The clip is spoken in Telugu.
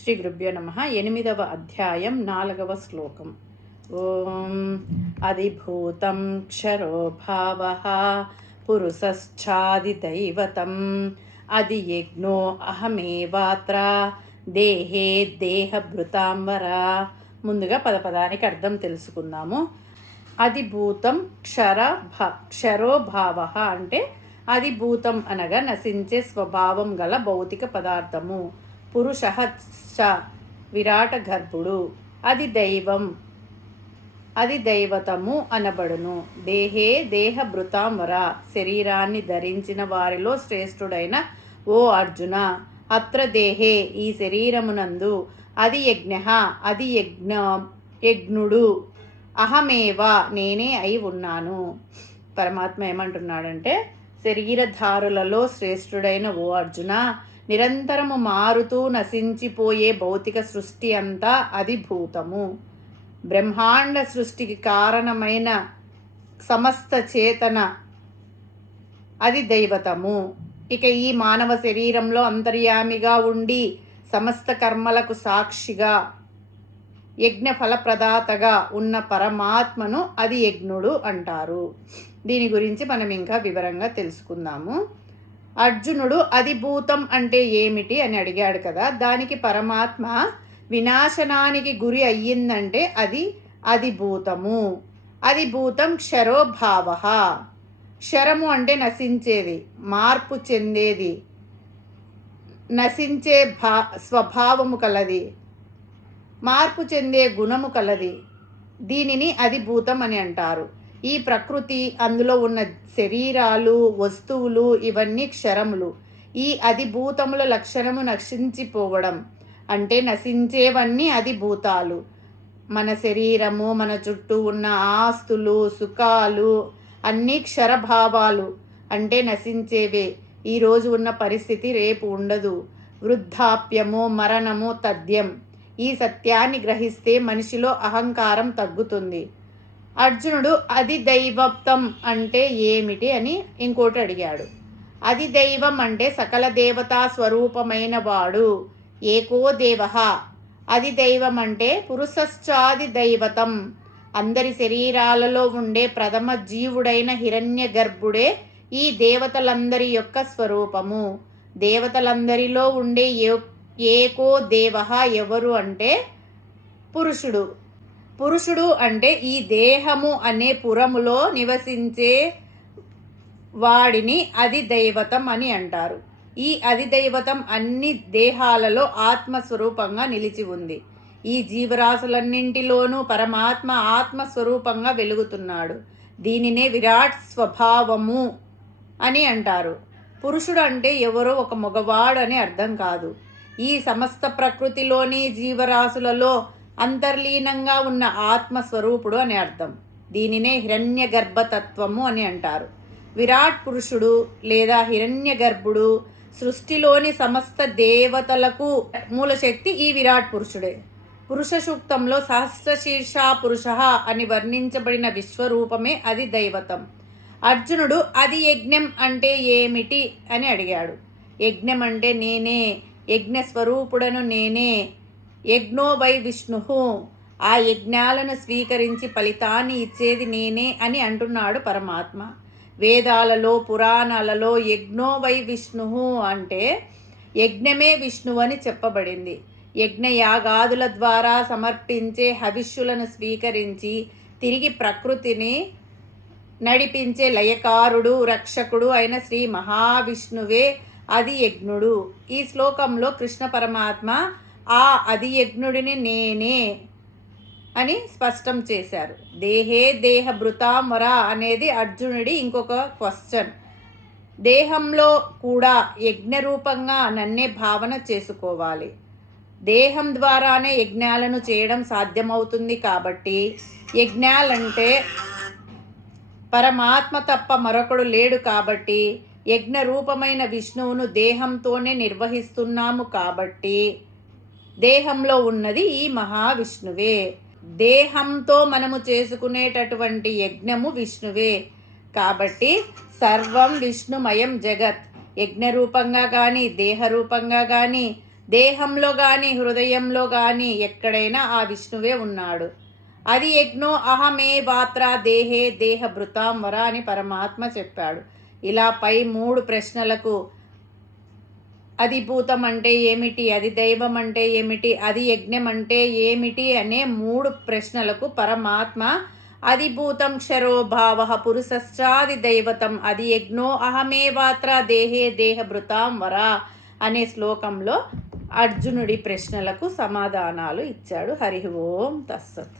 శ్రీ గురుభ్యో నమః. 8వ అధ్యాయం 4వ శ్లోకం. ఓం అధిభూతం క్షరో భావః పురుషశ్చాదిదైవతం అది యజ్ఞో అహమేవాత్ర దేహే దేహభృతాంబర. ముందుగా పదపదానికి అర్థం తెలుసుకుందాము. అధిభూతం క్షరో భావః అంటే అధిభూతం అనగా నశించే స్వభావం గల భౌతిక పదార్థము. పురుష విరాట గర్భుడు. అది దైవం, అది దైవతము అనబడును. దేహే దేహభృతాంబర శరీరాన్ని ధరించిన వారిలో శ్రేష్ఠుడైన ఓ అర్జున, అత్ర దేహే ఈ శరీరమునందు అది యజ్ఞ అది యజ్ఞుడు, అహమేవ నేనే అయి ఉన్నాను. పరమాత్మ ఏమంటున్నాడంటే, శరీరధారులలో శ్రేష్ఠుడైన ఓ అర్జున, నిరంతరము మారుతూ నశించిపోయే భౌతిక సృష్టి అంతా అధిభూతము. బ్రహ్మాండ సృష్టికి కారణమైన సమస్త చేతన అది దైవతము. ఇక ఈ మానవ శరీరంలో అంతర్యామిగా ఉండి సమస్త కర్మలకు సాక్షిగా యజ్ఞ ఫలప్రదాతగా ఉన్న పరమాత్మను అది యజ్ఞుడు అంటారు. దీని గురించి మనం ఇంకా వివరంగా తెలుసుకుందాము. అర్జునుడు అధిభూతం అంటే ఏమిటి అని అడిగాడు కదా, దానికి పరమాత్మ వినాశనానికి గురి అయ్యిందంటే అది అధిభూతము. అధిభూతం క్షరో భావః. క్షరము అంటే నశించేది, మార్పు చెందేది, నశించే స్వభావము కలది, మార్పు చెందే గుణము కలది. దీనిని అధిభూతం అని అంటారు. ఈ ప్రకృతి, అందులో ఉన్న శరీరాలు, వస్తువులు ఇవన్నీ క్షరములు. ఈ అధిభూతముల లక్షణము నశించిపోవడం అంటే నశించేవన్నీ అధిభూతాలు. మన శరీరము, మన చుట్టూ ఉన్న ఆస్తులు, సుఖాలు అన్నీ క్షరభావాలు అంటే నశించేవే. ఈరోజు ఉన్న పరిస్థితి రేపు ఉండదు. వృద్ధాప్యము, మరణము తథ్యం. ఈ సత్యాన్ని గ్రహిస్తే మనిషిలో అహంకారం తగ్గుతుంది. అర్జునుడు అధిదైవతం అంటే ఏమిటి అని ఇంకోటి అడిగాడు. అధిదైవం అంటే సకల దేవతా స్వరూపమైన వాడు, ఏకో దేవః. అధిదైవం అంటే పురుషశ్చాది దైవతం. అందరి శరీరాలలో ఉండే ప్రథమ జీవుడైన హిరణ్య గర్భుడే ఈ దేవతలందరి యొక్క స్వరూపము. దేవతలందరిలో ఉండే ఏకో దేవః ఎవరు అంటే పురుషుడు. పురుషుడు అంటే ఈ దేహము అనే పురములో నివసించే వాడిని అధిదైవతం అని అంటారు. ఈ అధిదైవతం అన్ని దేహాలలో ఆత్మస్వరూపంగా నిలిచి ఉంది. ఈ జీవరాశులన్నింటిలోనూ పరమాత్మ ఆత్మస్వరూపంగా వెలుగుతున్నాడు. దీనినే విరాట్ స్వభావము అని అంటారు. పురుషుడు అంటే ఎవరో ఒక మగవాడు అని అర్థం కాదు. ఈ సమస్త ప్రకృతిలోని జీవరాశులలో అంతర్లీనంగా ఉన్న ఆత్మస్వరూపుడు అని అర్థం. దీనినే హిరణ్య గర్భతత్వము అని అంటారు. విరాట్ పురుషుడు లేదా హిరణ్య గర్భుడు సృష్టిలోని సమస్త దేవతలకు మూలశక్తి ఈ విరాట్ పురుషుడే. పురుష సూక్తంలో సహస్రశీర్ష పురుష అని వర్ణించబడిన విశ్వరూపమే అది దైవతం. అర్జునుడు అది యజ్ఞం అంటే ఏమిటి అని అడిగాడు. యజ్ఞం అంటే నేనే, యజ్ఞస్వరూపుడను నేనే, యజ్ఞో వై విష్ణు. ఆ యజ్ఞాలను స్వీకరించి ఫలితాన్ని ఇచ్చేది నేనే అని అంటున్నాడు పరమాత్మ. వేదాలలో, పురాణాలలో యజ్ఞో వై విష్ణు అంటే యజ్ఞమే విష్ణువు అని చెప్పబడింది. యజ్ఞయాగాదుల ద్వారా సమర్పించే హవిష్యులను స్వీకరించి తిరిగి ప్రకృతిని నడిపించే లయకారుడు, రక్షకుడు అయిన శ్రీ మహావిష్ణువే అది యజ్ఞుడు. ఈ శ్లోకంలో కృష్ణ పరమాత్మ ఆ అధియజ్ఞుడిని నేనే అని స్పష్టం చేశారు. దేహే దేహభృతాంబర అనేది అర్జునుడి ఇంకొక క్వశ్చన్. దేహంలో కూడా యజ్ఞరూపంగా నన్నే భావన చేసుకోవాలి. దేహం ద్వారానే యజ్ఞాలను చేయడం సాధ్యమవుతుంది. కాబట్టి యజ్ఞాలంటే పరమాత్మ తప్ప మరొకడు లేడు. కాబట్టి యజ్ఞ రూపమైన విష్ణువును దేహంతోనే నిర్వహిస్తున్నాము. కాబట్టి దేహంలో ఉన్నది ఈ మహావిష్ణువే. దేహంతో మనము చేసుకునేటటువంటి యజ్ఞము విష్ణువే. కాబట్టి సర్వం విష్ణుమయం జగత్. యజ్ఞరూపంగా కానీ దేహరూపంగా కానీ దేహంలో కానీ హృదయంలో కానీ ఎక్కడైనా ఆ విష్ణువే ఉన్నాడు. అది యజ్ఞో అహమే వాత్ర దేహే దేహభృతాం వర అని పరమాత్మ చెప్పాడు. ఇలా పై 3 ప్రశ్నలకు అది భూతం అంటే ఏమిటి, అది దైవం అంటే ఏమిటి, అది యజ్ఞం అంటే ఏమిటి అనే 3 ప్రశ్నలకు పరమాత్మ అది భూతం క్షరో భావ పురుషశ్చాది దైవతం అది యజ్ఞో అహమే వాత్ర దేహే దేహభృతాం వర అనే శ్లోకంలో అర్జునుడి ప్రశ్నలకు సమాధానాలు ఇచ్చాడు. హరి ఓం తస్సత్.